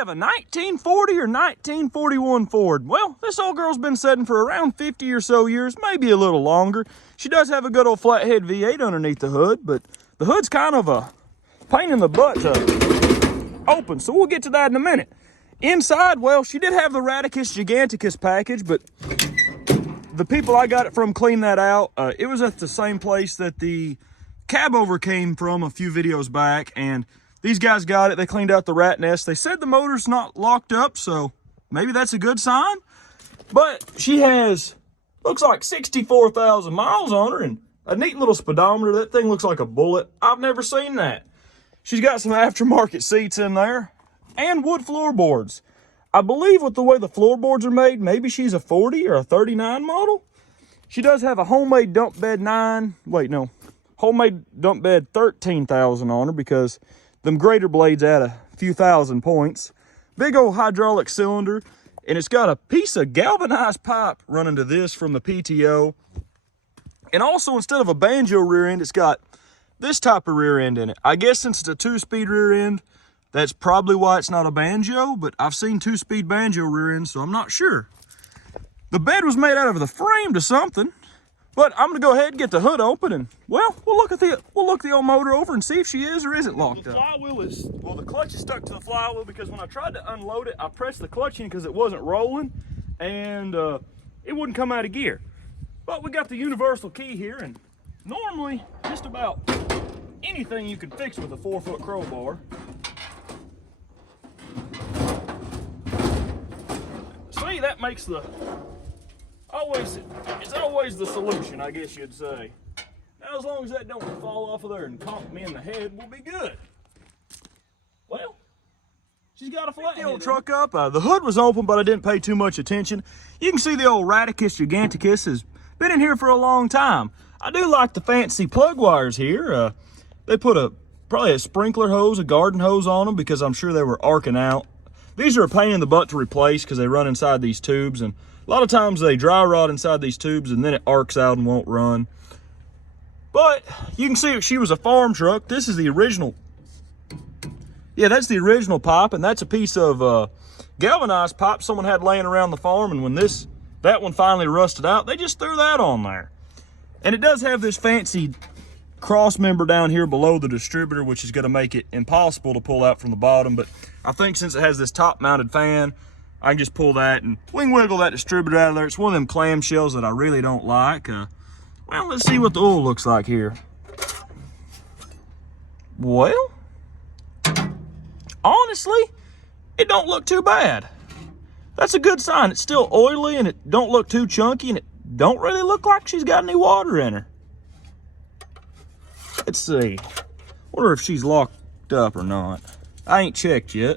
have a 1940 or 1941 Ford. Well, this old girl's been sitting for around 50 or so years, maybe a little longer. She does have a good old flathead V8 underneath the hood, but the hood's kind of a pain in the butt to open, so we'll get to that in a minute. Inside, well, she did have the Radicus Giganticus package, but the people I got it from cleaned that out. It was at the same place that the cab over came from a few videos back, and these guys got it. They cleaned out the rat nest. They said the motor's not locked up, so maybe that's a good sign. But she has, looks like 64,000 miles on her and a neat little speedometer. That thing looks like a bullet. I've never seen that. She's got some aftermarket seats in there and wood floorboards. I believe with the way the floorboards are made, maybe she's a 40 or a 39 model. She does have a homemade dump bed homemade dump bed 13,000 on her because them grater blades add a few thousand points. Big old hydraulic cylinder, and it's got a piece of galvanized pipe running to this from the PTO. And also, instead of a banjo rear end, it's got this type of rear end in it. I guess since it's a 2-speed rear end, that's probably why it's not a banjo, but I've seen 2-speed banjo rear ends, so I'm not sure. The bed was made out of the frame to something, but I'm gonna go ahead and get the hood open and, well, we'll look the old motor over and see if she is or isn't locked up. The flywheel is, well, the clutch is stuck to the flywheel because when I tried to unload it, I pressed the clutch in because it wasn't rolling, and it wouldn't come out of gear. But we got the universal key here, and normally just about anything you could fix with a 4-foot crowbar. See, that makes it's always the solution, I guess you'd say. Now, as long as that don't fall off of there and conk me in the head, we'll be good. Well, she's got a flat. The old truck up. The hood was open, but I didn't pay too much attention. You can see the old Radicus Giganticus has been in here for a long time. I do like the fancy plug wires here. They put probably a sprinkler hose, a garden hose on them because I'm sure they were arcing out. These are a pain in the butt to replace because they run inside these tubes, and a lot of times they dry rot inside these tubes and then it arcs out and won't run. But you can see she was a farm truck. This is the original. Yeah, that's the original pipe, and that's a piece of galvanized pipe someone had laying around the farm, and when that one finally rusted out, they just threw that on there. And it does have this fancy cross member down here below the distributor, which is going to make it impossible to pull out from the bottom, but I think since it has this top mounted fan, I can just pull that and we can wiggle that distributor out of there. It's one of them clamshells that I really don't like. Well, let's see what the oil looks like here. Well, honestly, it don't look too bad. That's a good sign. It's still oily and it don't look too chunky, and it don't really look like she's got any water in her. Let's see. Wonder if she's locked up or not. I ain't checked yet.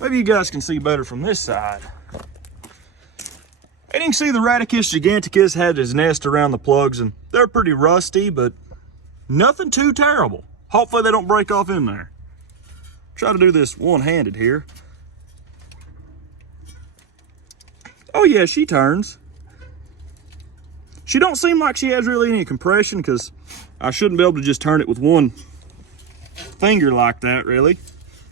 Maybe you guys can see better from this side. And you can see the Radicus Giganticus had his nest around the plugs, and they're pretty rusty, but nothing too terrible. Hopefully they don't break off in there. Try to do this one-handed here. Oh yeah, she turns. She don't seem like she has really any compression because I shouldn't be able to just turn it with one finger like that, really.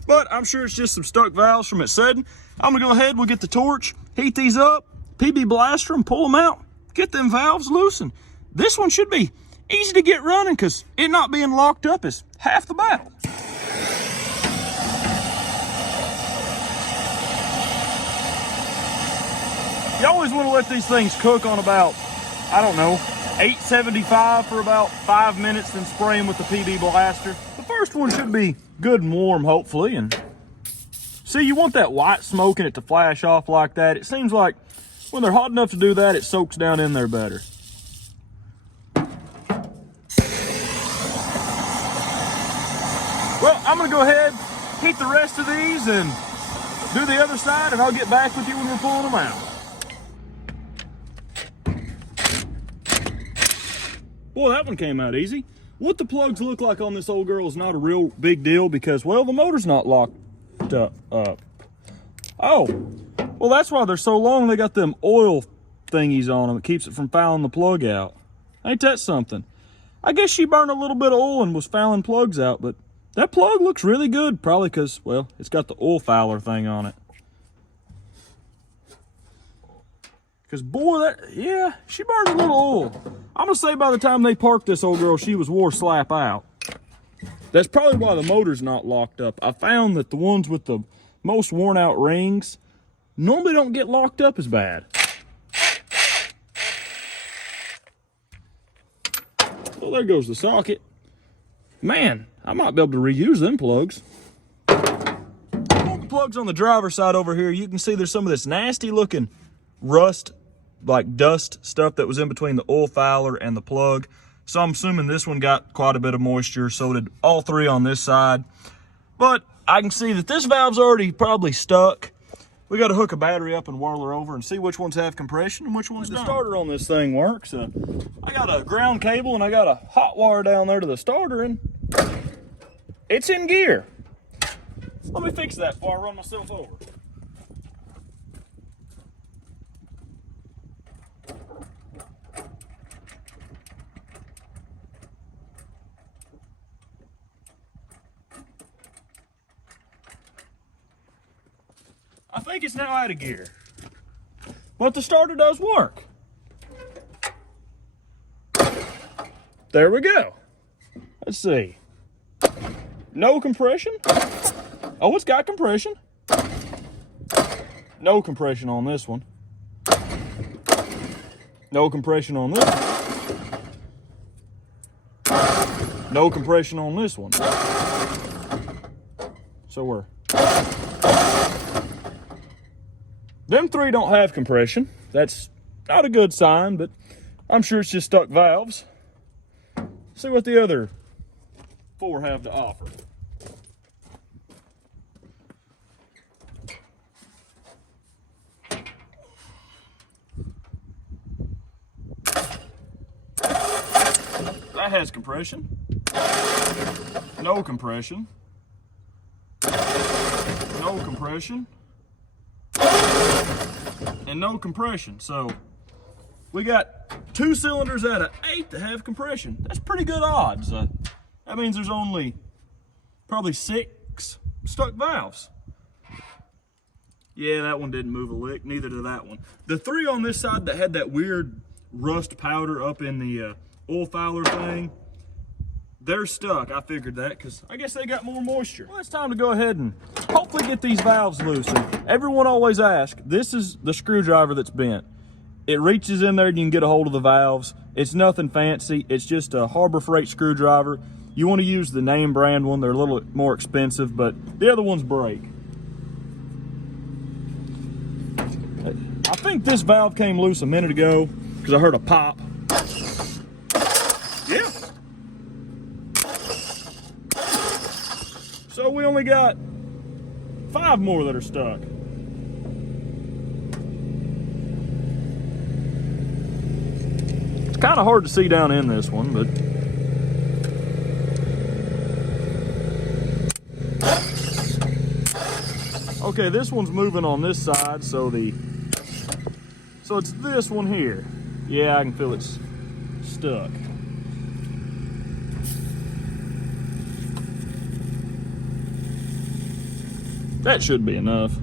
But I'm sure it's just some stuck valves from it setting. I'm gonna go ahead, we'll get the torch, heat these up, PB blaster them, pull them out, get them valves loosened. This one should be easy to get running because it not being locked up is half the battle. You always want to let these things cook on about, I don't know, 875 for about 5 minutes, then spray them with the PB blaster. The first one should be good and warm, hopefully. And see, you want that white smoke in it to flash off like that. It seems like when they're hot enough to do that, it soaks down in there better. Well, I'm gonna go ahead, heat the rest of these and do the other side, and I'll get back with you when we're pulling them out. Boy, that one came out easy. What the plugs look like on this old girl is not a real big deal because, well, the motor's not locked up. Oh, well, that's why they're so long. They got them oil thingies on them. It keeps it from fouling the plug out. Ain't that something? I guess she burned a little bit of oil and was fouling plugs out, but That plug looks really good, probably because, well, it's got the oil fouler thing on it. Because, boy, yeah, she burns a little oil. I'm going to say by the time they parked this old girl, she was wore slap out. That's probably why the motor's not locked up. I found that the ones with the most worn out rings normally don't get locked up as bad. Well, there goes the socket. Man, I might be able to reuse them plugs. The plugs on the driver's side over here, you can see there's some of this nasty looking rust, like dust stuff that was in between the oil fouler and the plug. So I'm assuming this one got quite a bit of moisture, so did all three on this side. But I can see that this valve's already probably stuck. We got to hook a battery up and whirl her over and see which ones have compression and which ones don't. The starter on this thing works. I got a ground cable and I got a hot wire down there to the starter, and it's in gear. Let me fix that before I run myself over. I think it's now out of gear, but the starter does work. There we go. Let's see. No compression. Oh, it's got compression. No compression on this one. No compression on this one. No compression on this one. So them three don't have compression. That's not a good sign, but I'm sure it's just stuck valves. See what the other four have to offer. That has compression. No compression. No compression. And no compression. So we got 2 cylinders out of 8 that have compression. That's pretty good odds. That means there's only probably 6 stuck valves. Yeah, that one didn't move a lick, neither did that one. The 3 on this side that had that weird rust powder up in the oil fouler thing, they're stuck. I figured that because I guess they got more moisture. Well, it's time to go ahead and hopefully get these valves loose. And everyone always asks, this is the screwdriver that's bent. It reaches in there and you can get a hold of the valves. It's nothing fancy. It's just a Harbor Freight screwdriver. You want to use the name brand one. They're a little more expensive, but the other ones break. I think this valve came loose a minute ago because I heard a pop. Yeah. So we only got 5 more that are stuck. It's kind of hard to see down in this one, but okay, this one's moving on this side, so it's this one here. Yeah, I can feel it's stuck. That should be enough.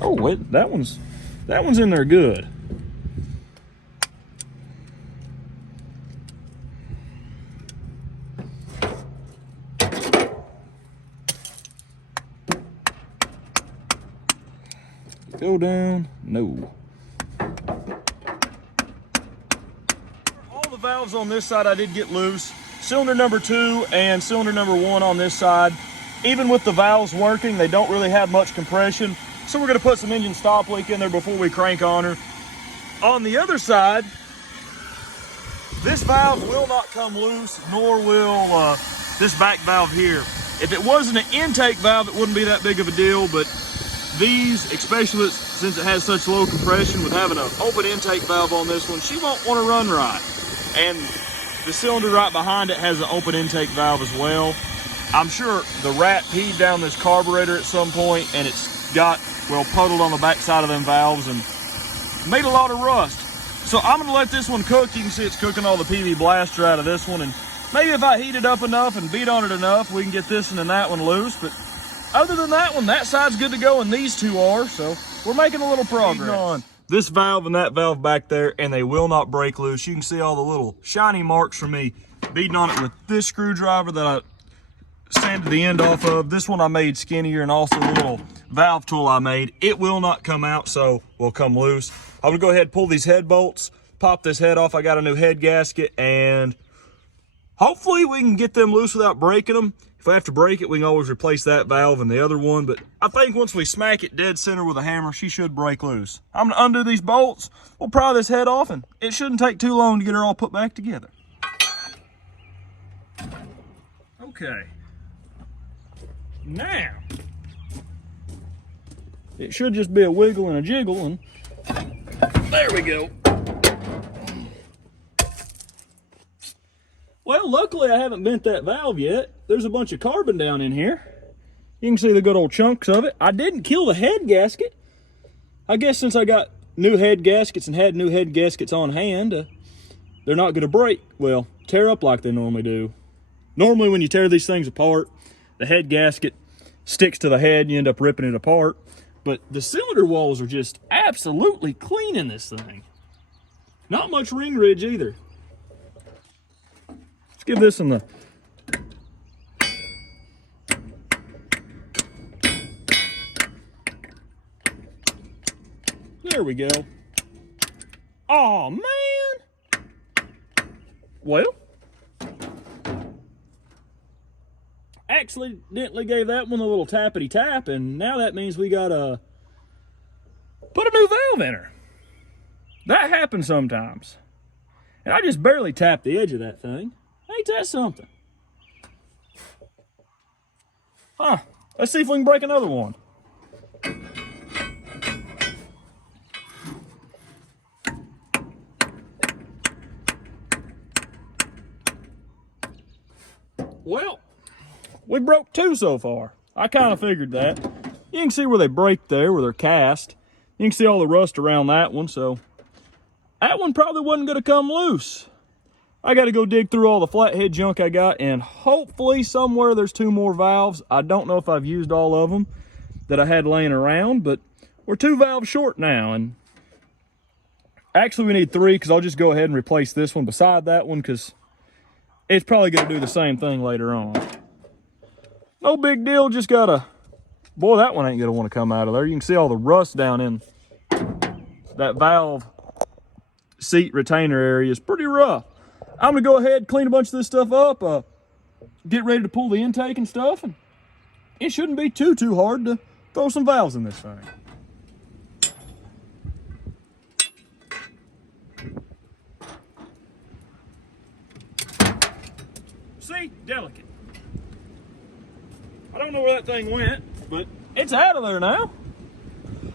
Oh wait, that one's in there good. Go down, no. All the valves on this side I did get loose. Cylinder number 2 and cylinder number 1 on this side. Even with the valves working, they don't really have much compression. So we're gonna put some engine stop leak in there before we crank on her. On the other side, this valve will not come loose, nor will this back valve here. If it wasn't an intake valve, it wouldn't be that big of a deal, but these, especially since it has such low compression, with having an open intake valve on this one, she won't want to run right. And the cylinder right behind it has an open intake valve as well. I'm sure the rat peed down this carburetor at some point, and it's got, well, puddled on the back side of them valves and made a lot of rust. So I'm gonna let this one cook. You can see it's cooking all the PB blaster out of this one, and maybe if I heat it up enough and beat on it enough, we can get this one and that one loose. But other than that one, that side's good to go, and these two are, so we're making a little progress. On this valve and that valve back there, and they will not break loose. You can see all the little shiny marks from me beating on it with this screwdriver that I sanded the end off of. This one I made skinnier, and also the little valve tool I made. It will not come out, so will come loose. I'm gonna go ahead and pull these head bolts, pop this head off. I got a new head gasket, and hopefully we can get them loose without breaking them. If I have to break it, we can always replace that valve and the other one, but I think once we smack it dead center with a hammer, she should break loose. I'm gonna undo these bolts, we'll pry this head off, and it shouldn't take too long to get her all put back together. Okay. Now, it should just be a wiggle and a jiggle, and there we go. Well, luckily I haven't bent that valve yet. There's a bunch of carbon down in here. You can see the good old chunks of it. I didn't kill the head gasket. I guess since I got new head gaskets and had new head gaskets on hand, they're not gonna break, well, tear up like they normally do. Normally when you tear these things apart, the head gasket sticks to the head and you end up ripping it apart. But the cylinder walls are just absolutely clean in this thing. Not much ring ridge either. Let's give this one the... There we go. Oh man. Well, accidentally gave that one a little tappity tap, and now that means we gotta put a new valve in her. That happens sometimes. And I just barely tapped the edge of that thing. Ain't that something? Huh. Let's see if we can break another one. Well, we broke two so far. I kind of figured that. You can see where they break there, where they're cast. You can see all the rust around that one, so that one probably wasn't going to come loose. I got to go dig through all the flathead junk I got, and hopefully somewhere there's two more valves. I don't know if I've used all of them that I had laying around, but we're 2 valves short now, and actually we need 3 because I'll just go ahead and replace this one beside that one because it's probably going to do the same thing later on. No big deal, just gotta... Boy, that one ain't going to want to come out of there. You can see all the rust down in that valve seat retainer area is pretty rough. I'm going to go ahead and clean a bunch of this stuff up, get ready to pull the intake and stuff, and it shouldn't be too hard to throw some valves in this thing. See? Delicate. I don't know where that thing went, but it's out of there now.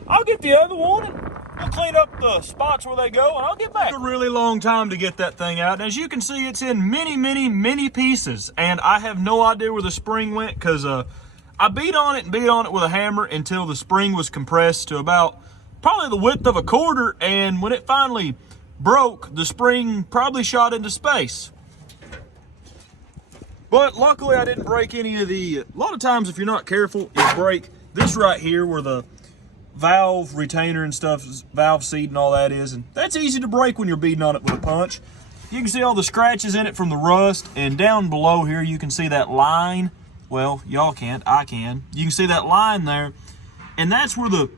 I'll get the other one and we'll clean up the spots where they go, and I'll get back. It's a really long time to get that thing out. And as you can see, it's in many pieces, and I have no idea where the spring went because I beat on it with a hammer until the spring was compressed to about probably the width of a quarter, and when it finally broke, the spring probably shot into space. But luckily I didn't break any of the... A lot of times if you're not careful, you break this right here where the valve retainer and stuff, valve seat and all that is, and that's easy to break when you're beating on it with a punch. You can see all the scratches in it from the rust, and down below here you can see that line. Well, y'all can't, I can. You can see that line there, and that's where the...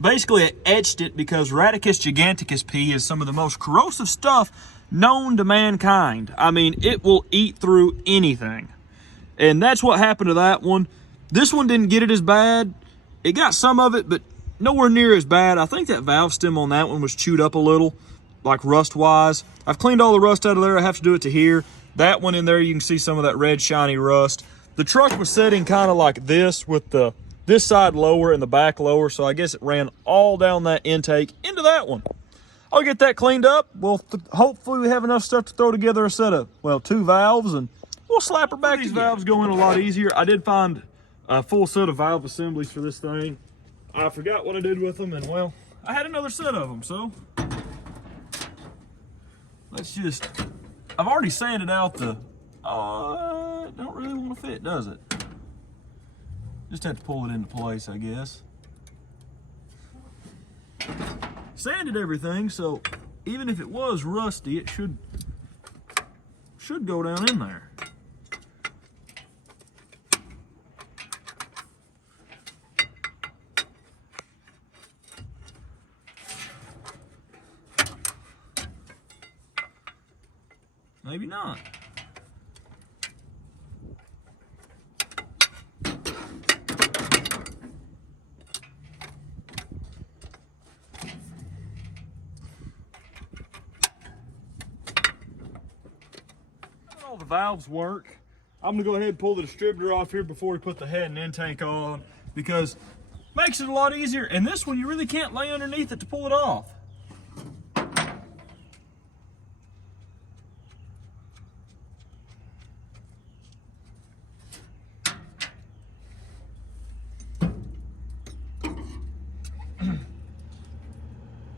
Basically it etched it because Radicus giganticus P is some of the most corrosive stuff known to mankind. I mean, it will eat through anything. And that's what happened to that one. This one didn't get it as bad. It got some of it, but nowhere near as bad. I think that valve stem on that one was chewed up a little, like rust-wise. I've cleaned all the rust out of there. I have to do it to here. That one in there, you can see some of that red shiny rust. The truck was setting kind of like this with this side lower and the back lower, so I guess it ran all down that intake into that one. I'll get that cleaned up. We'll hopefully we have enough stuff to throw together a set of, well, 2 valves, and we'll slap her back. These valves go in a lot easier. I did find a full set of valve assemblies for this thing. I forgot what I did with them, and well, I had another set of them, so let's just, I've already sanded out the, it don't really want to fit, does it? Just have to pull it into place, I guess. Sanded everything, so even if it was rusty, it should go down in there. Maybe not. All the valves work. I'm gonna go ahead and pull the distributor off here before we put the head and intake on, because it makes it a lot easier. And this one, you really can't lay underneath it to pull it off.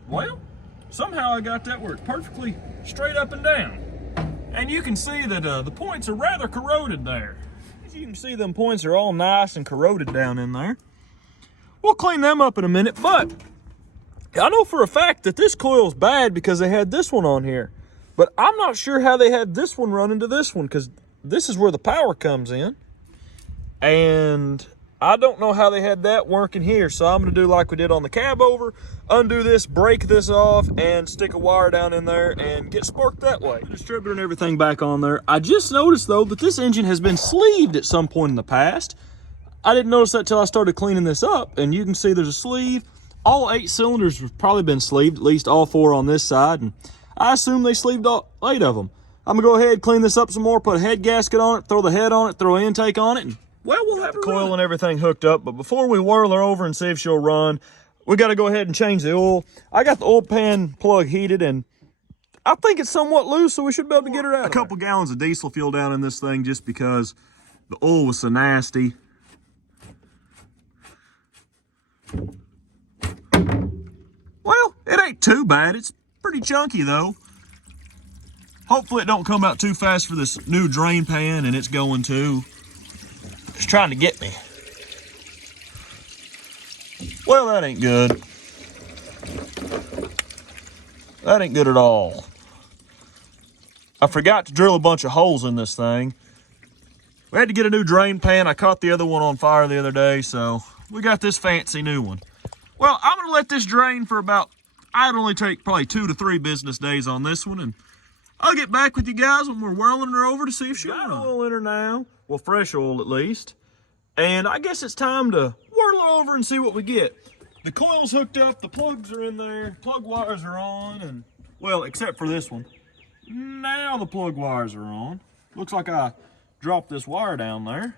Well, somehow I got that work perfectly straight up and down. And you can see that the points are rather corroded there. As you can see, them points are all nice and corroded down in there. We'll clean them up in a minute, but I know for a fact that this coil's bad because they had this one on here. But I'm not sure how they had this one run into this one, because this is where the power comes in. And I don't know how they had that working here, so I'm gonna do like we did on the cab over, undo this, break this off, and stick a wire down in there and get sparked that way. Distributor and everything back on there. I just noticed though that this engine has been sleeved at some point in the past. I didn't notice that till I started cleaning this up, and you can see there's a sleeve. All 8 cylinders have probably been sleeved, at least all 4 on this side, and I assume they sleeved all 8 of them. I'm gonna go ahead, clean this up some more, put a head gasket on it, throw the head on it, throw an intake on it, and well, we'll have the coil and everything hooked up. But before we whirl her over and see if she'll run, we got to go ahead and change the oil. I got the oil pan plug heated, and I think it's somewhat loose, so we should be able to get her out. A couple gallons of diesel fuel down in this thing just because the oil was so nasty. Well, it ain't too bad. It's pretty chunky though. Hopefully it don't come out too fast for this new drain pan, and it's going to. It's trying to get me. Well, that ain't good. That ain't good at all. I forgot to drill a bunch of holes in this thing. We had to get a new drain pan. I caught the other one on fire the other day, so we got this fancy new one. Well, I'm gonna let this drain for about, I'd only take probably 2 to 3 business days on this one, and I'll get back with you guys when we're whirling her over to see if she'll run. Got oil in her now. Well, fresh oil at least. And I guess it's time to whirl her over and see what we get. The coil's hooked up, the plugs are in there, plug wires are on, and, well, except for this one. Now the plug wires are on. Looks like I dropped this wire down there.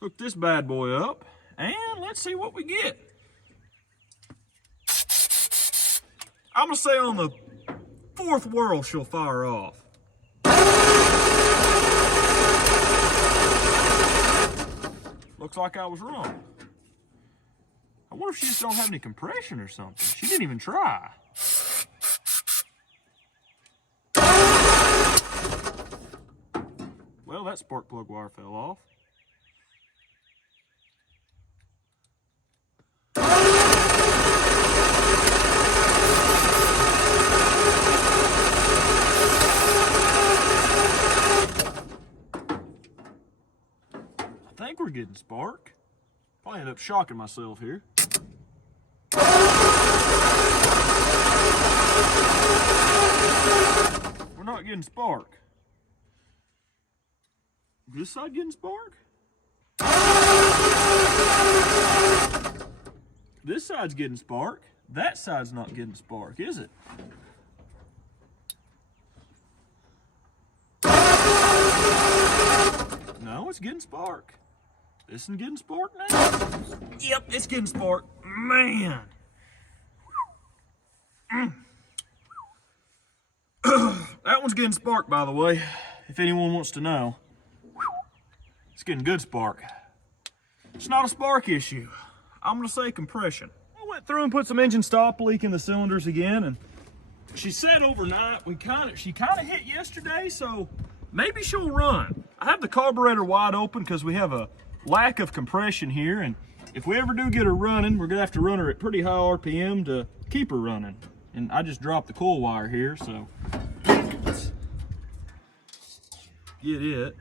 Hook this bad boy up, and let's see what we get. I'm gonna say on the 4th whirl she'll fire off. Looks like I was wrong. I wonder if she just don't have any compression or something. She didn't even try. Well, that spark plug wire fell off. I think we're getting spark. Probably end up shocking myself here. We're not getting spark. This side getting spark? This side's getting spark. That side's not getting spark, is it? No, it's getting spark. This one getting spark now? Yep, it's getting spark. Man. That one's getting spark, by the way, if anyone wants to know. It's getting good spark. It's not a spark issue. I'm gonna say compression. I went went through and put some engine stop leak in the cylinders again, and she said overnight she kind of hit yesterday, so maybe she'll run. I have the carburetor wide open because we have a lack of compression here, and if we ever do get her running, we're gonna have to run her at pretty high RPM to keep her running. And I just dropped the coil wire here, so let's get it.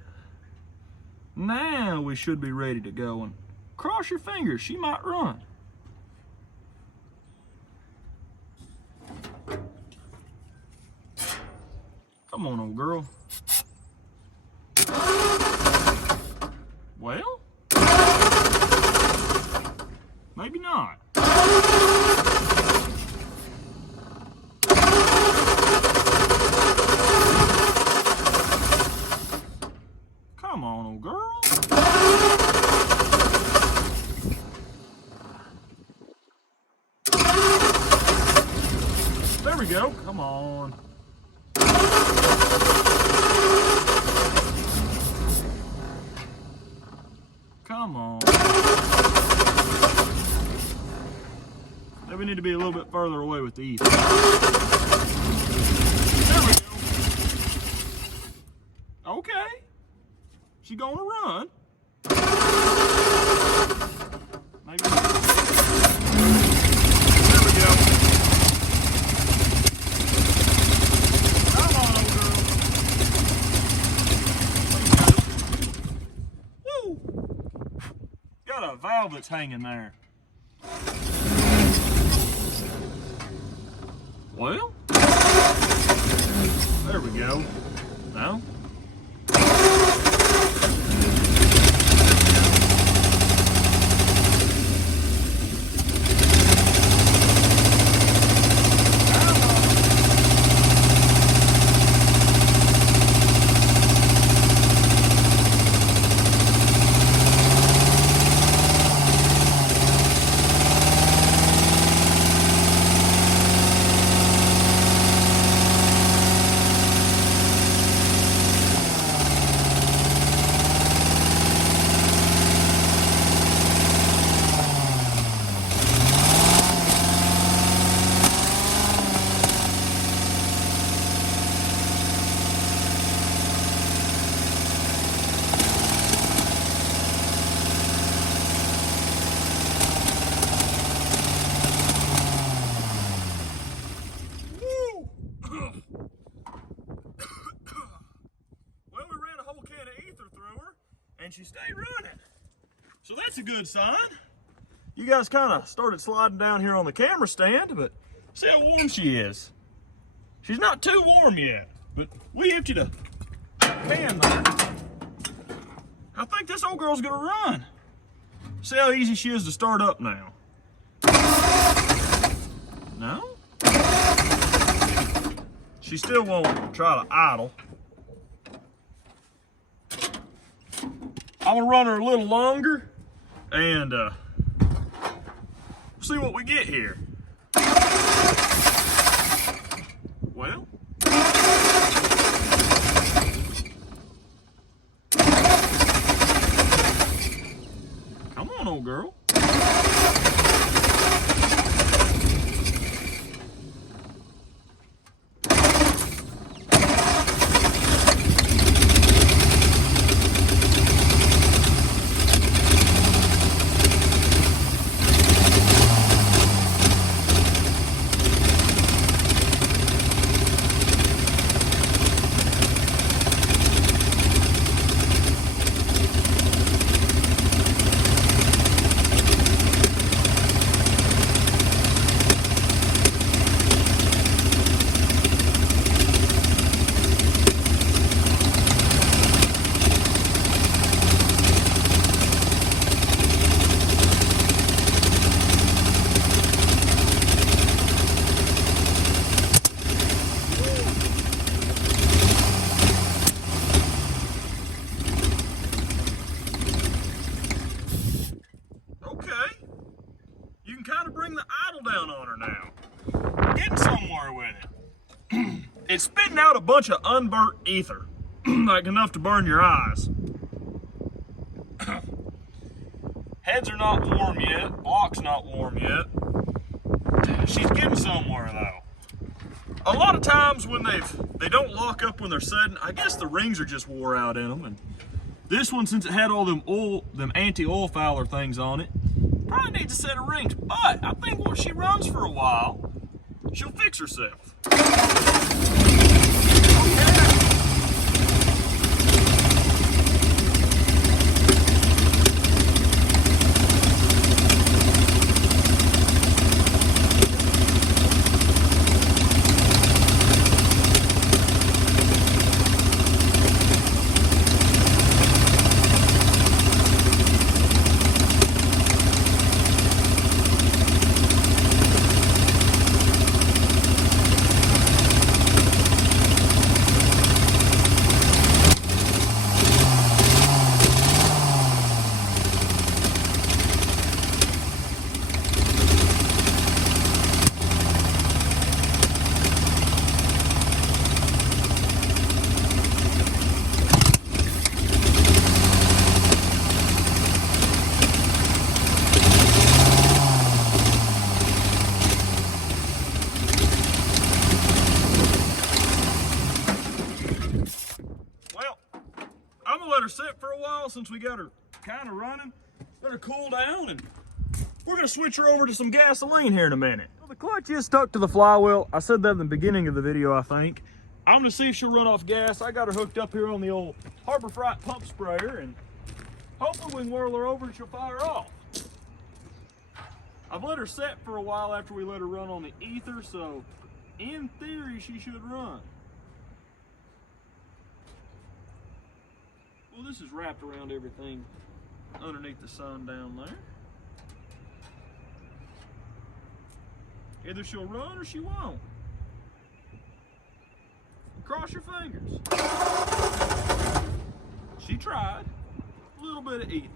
Now we should be ready to go, and cross your fingers, she might run. Come on, old girl. Well, maybe not. Come on, old girl. There we go. Come on. Come on. Maybe we need to be a little bit further away with the ether. There we go. Okay. She gonna run. Maybe. There we go. Come on, old girl. Woo! Got a valve that's hanging there. Well, there we go. Now. And she stayed running. So that's a good sign. You guys kind of started sliding down here on the camera stand, but see how warm she is. She's not too warm yet, but we emptied a pan there. I think this old girl's gonna run. See how easy she is to start up now. No? She still won't try to idle. I'm gonna run her a little longer and see what we get here. Well, come on, old girl. It's spitting out a bunch of unburnt ether, like enough to burn your eyes. Heads are not warm yet, block's not warm yet. She's getting somewhere though. A lot of times when they don't lock up when they're setting, I guess the rings are just wore out in them. And this one, since it had all them anti-oil fouler things on it, probably needs a set of rings. But I think once she runs for a while, she'll fix herself. Let her sit for a while since we got her kind of running. Let her cool down, and we're going to switch her over to some gasoline here in a minute. Well, the clutch is stuck to the flywheel. I said that in the beginning of the video, I think. I'm going to see if she'll run off gas. I got her hooked up here on the old Harbor Freight pump sprayer, and hopefully we can whirl her over and she'll fire off. I've let her set for a while after we let her run on the ether, so in theory she should run. Well, this is wrapped around everything underneath the sun down there. Either she'll run or she won't. Cross your fingers. She tried. A little bit of ether.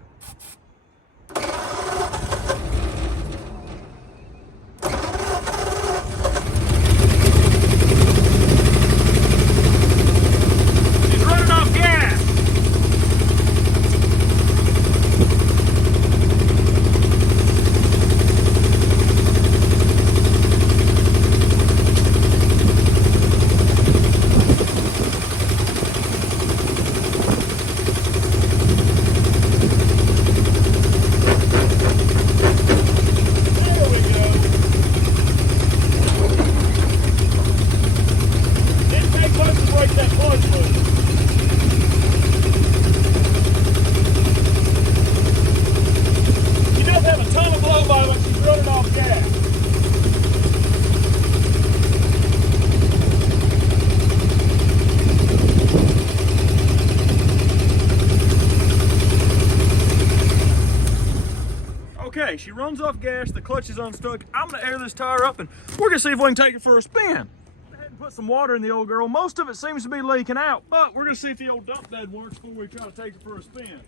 Okay, she runs off gas, the clutch is unstuck. I'm gonna air this tire up and we're gonna see if we can take it for a spin. Go ahead and put some water in the old girl. Most of it seems to be leaking out, but we're gonna see if the old dump bed works before we try to take it for a spin.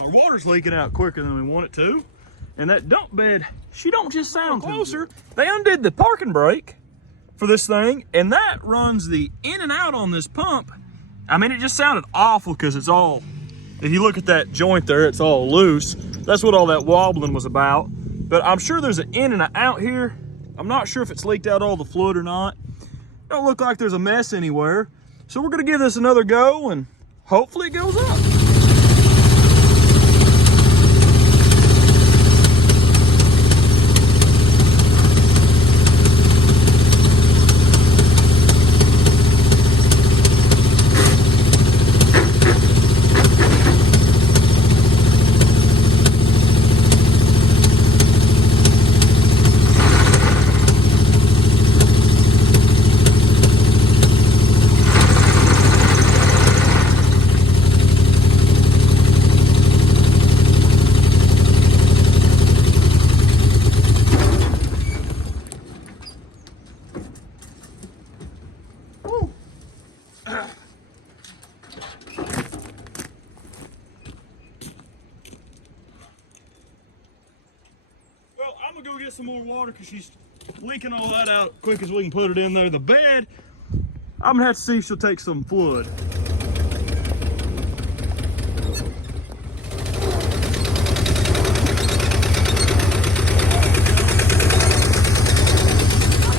Our water's leaking out quicker than we want it to. And that dump bed, she don't just sound closer. They undid the parking brake. for this thing, and that runs the in and out on this pump. I mean, it just sounded awful because it's all, if you look at that joint there, it's all loose. That's what all that wobbling was about. But I'm sure there's an in and an out here. I'm not sure if it's leaked out all the fluid or not. Don't look like there's a mess anywhere. So we're gonna give this another go and hopefully it goes up. Well, I'm gonna go get some more water because she's leaking all that out quick as we can put it in there. The bed, I'm gonna have to see if she'll take some fluid.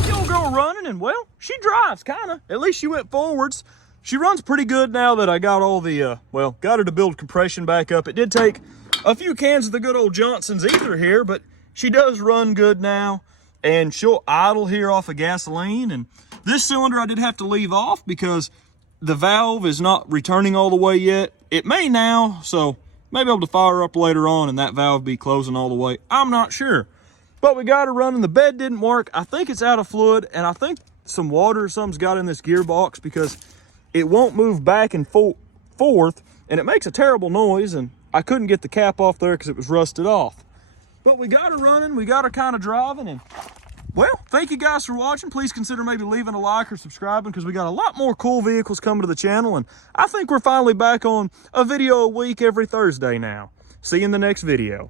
The old girl running, and well, she drives kinda. At least she went forwards. She runs pretty good now that I got all the, got her to build compression back up. It did take a few cans of the good old Johnson's ether here, but she does run good now, and she'll idle here off of gasoline. And this cylinder I did have to leave off because the valve is not returning all the way yet. It may now, so maybe able to fire up later on and that valve be closing all the way. I'm not sure. But we got her running. The bed didn't work. I think it's out of fluid, and I think some water or something's got in this gearbox because it won't move back and forth, and it makes a terrible noise, and I couldn't get the cap off there because it was rusted off. But we got her running, we got her kind of driving, and well, thank you guys for watching. Please consider maybe leaving a like or subscribing because we got a lot more cool vehicles coming to the channel, and I think we're finally back on a video a week every Thursday now. See you in the next video.